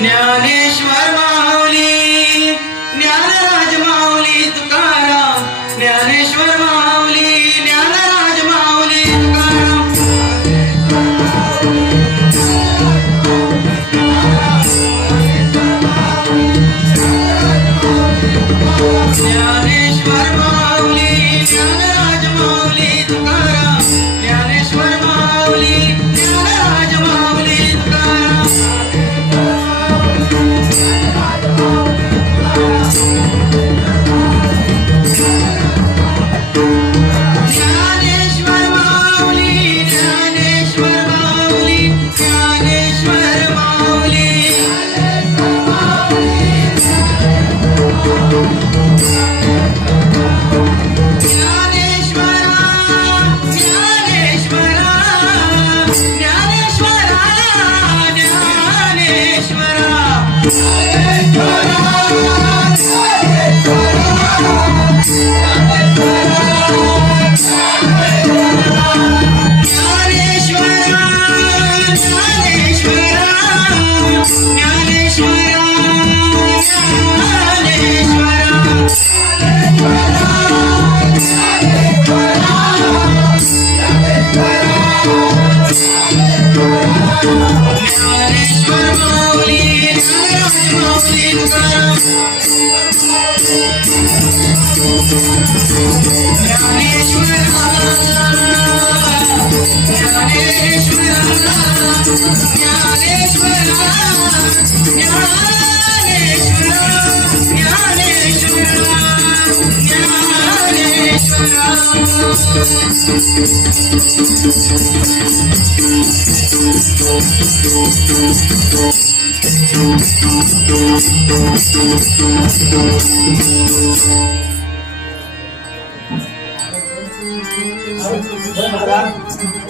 Dnyaneshwar Mauli Dnyanraj Mauli Tukaram Dnyaneshwar Mauli Dnyanraj Mauli Tukaram Dnyaneshwar Mauli Dnyanraj Mauli Tukaram Dnyaneshwar Mauli Dnyanraj Mauli Tukaram Dnyaneshwar Mauli Dnyaneshwar Mauli Dnyaneshwar Mauli Dnyaneshwara Dnyaneshwara Dnyaneshwara Dnyaneshwar Mauli Dnyanraj Mauli Tukaram Dnyaneshwara Dnyaneshwara Dnyaneshwara Dnyaneshwara Dnyaneshwara Dnyaneshwara